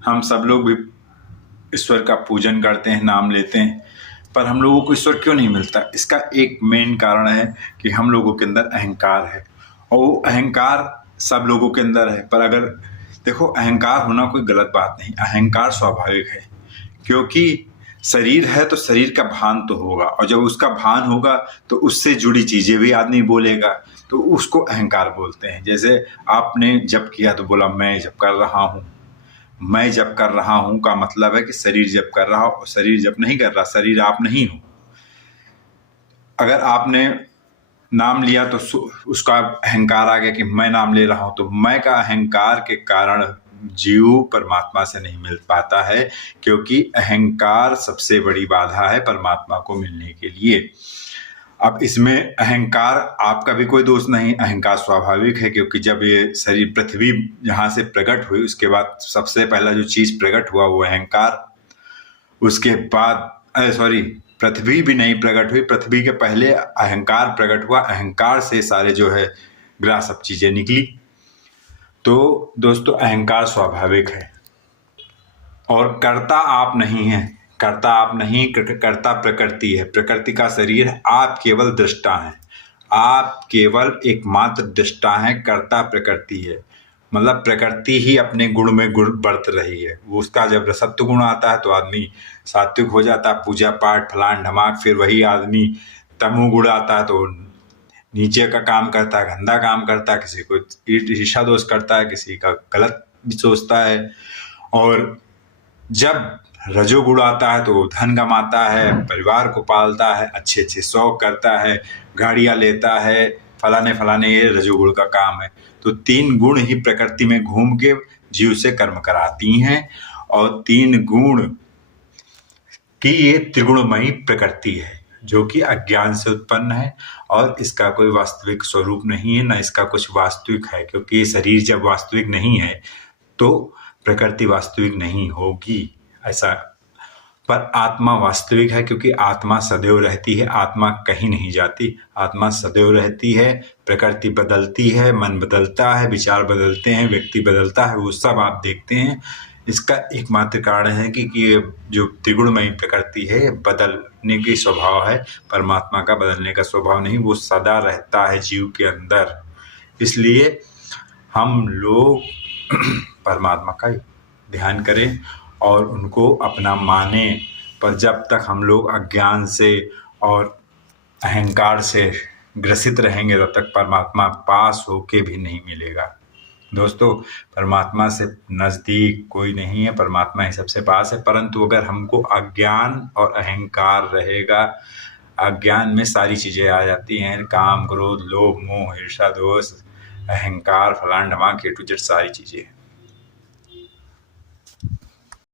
हम सब लोग भी ईश्वर का पूजन करते हैं, नाम लेते हैं, पर हम लोगों को ईश्वर क्यों नहीं मिलता? इसका एक मेन कारण है कि हम लोगों के अंदर अहंकार है, और वो अहंकार सब लोगों के अंदर है। पर अगर देखो, अहंकार होना कोई गलत बात नहीं, अहंकार स्वाभाविक है, क्योंकि शरीर है तो शरीर का भान तो होगा, और जब उसका भान होगा तो उससे जुड़ी चीजें भी आदमी बोलेगा, तो उसको अहंकार बोलते हैं। जैसे आपने जप किया तो बोला मैं जप कर रहा हूँ। मैं जप कर रहा हूं का मतलब है कि शरीर जप कर रहा हो, और शरीर जप नहीं कर रहा, शरीर आप नहीं हो। अगर आपने नाम लिया तो उसका अहंकार आ गया कि मैं नाम ले रहा हूं, तो मैं का अहंकार के कारण जीव परमात्मा से नहीं मिल पाता है, क्योंकि अहंकार सबसे बड़ी बाधा है परमात्मा को मिलने के लिए। अब इसमें अहंकार आपका भी कोई दोष नहीं, अहंकार स्वाभाविक है, क्योंकि जब ये शरीर पृथ्वी जहां से प्रकट हुई, उसके बाद सबसे पहला जो चीज प्रकट हुआ वो अहंकार। उसके बाद पृथ्वी भी नहीं प्रकट हुई, पृथ्वी के पहले अहंकार प्रकट हुआ, अहंकार से सारे जो है ग्रह सब चीजें निकली। तो दोस्तों, अहंकार स्वाभाविक है, और कर्ता आप नहीं है। कर्ता आप नहीं, कर्ता प्रकृति है, प्रकृति का शरीर है, आप केवल दृष्टा हैं, आप केवल एकमात्र दृष्टा हैं, कर्ता प्रकृति है। मतलब प्रकृति ही अपने गुण में गुण बरत रही है। वो उसका जब सत्व गुण आता है तो आदमी सात्विक हो जाता है, पूजा पाठ फलान ढमाक। फिर वही आदमी तमो गुण आता है तो नीचे का काम करता है, गंदा काम करता है, किसी को ईर्ष्या दोष करता है, किसी का गलत भी सोचता है। और जब रजोगुण आता है तो धन कमाता है, परिवार को पालता है, अच्छे अच्छे शौक करता है, गाड़ियां लेता है, फलाने फलाने, ये रजोगुण का काम है। तो 3 गुण ही प्रकृति में घूम के जीव से कर्म कराती हैं, और 3 गुण की ये त्रिगुणमयी प्रकृति है, जो कि अज्ञान से उत्पन्न है, और इसका कोई वास्तविक स्वरूप नहीं है, ना इसका कुछ वास्तविक है, क्योंकि ये शरीर जब वास्तविक नहीं है तो प्रकृति वास्तविक नहीं होगी ऐसा। पर आत्मा वास्तविक है, क्योंकि आत्मा सदैव रहती है, आत्मा कहीं नहीं जाती, आत्मा सदैव रहती है। प्रकृति बदलती है, मन बदलता है, विचार बदलते हैं, व्यक्ति बदलता है, वो सब आप देखते हैं। इसका एकमात्र कारण है कि ये जो त्रिगुणमयी प्रकृति है बदलने की स्वभाव है, परमात्मा का बदलने का स्वभाव नहीं, वो सदा रहता है जीव के अंदर। इसलिए हम लोग परमात्मा का ध्यान करें और उनको अपना माने। पर जब तक हम लोग अज्ञान से और अहंकार से ग्रसित रहेंगे तब तक परमात्मा पास होके भी नहीं मिलेगा। दोस्तों, परमात्मा से नज़दीक कोई नहीं है, परमात्मा ही सबसे पास है। परंतु अगर हमको अज्ञान और अहंकार रहेगा, अज्ञान में सारी चीज़ें आ जाती हैं, काम क्रोध लोभ मोह ईर्ष्या दोष अहंकार फलान ढमाक A to Z सारी चीज़ें।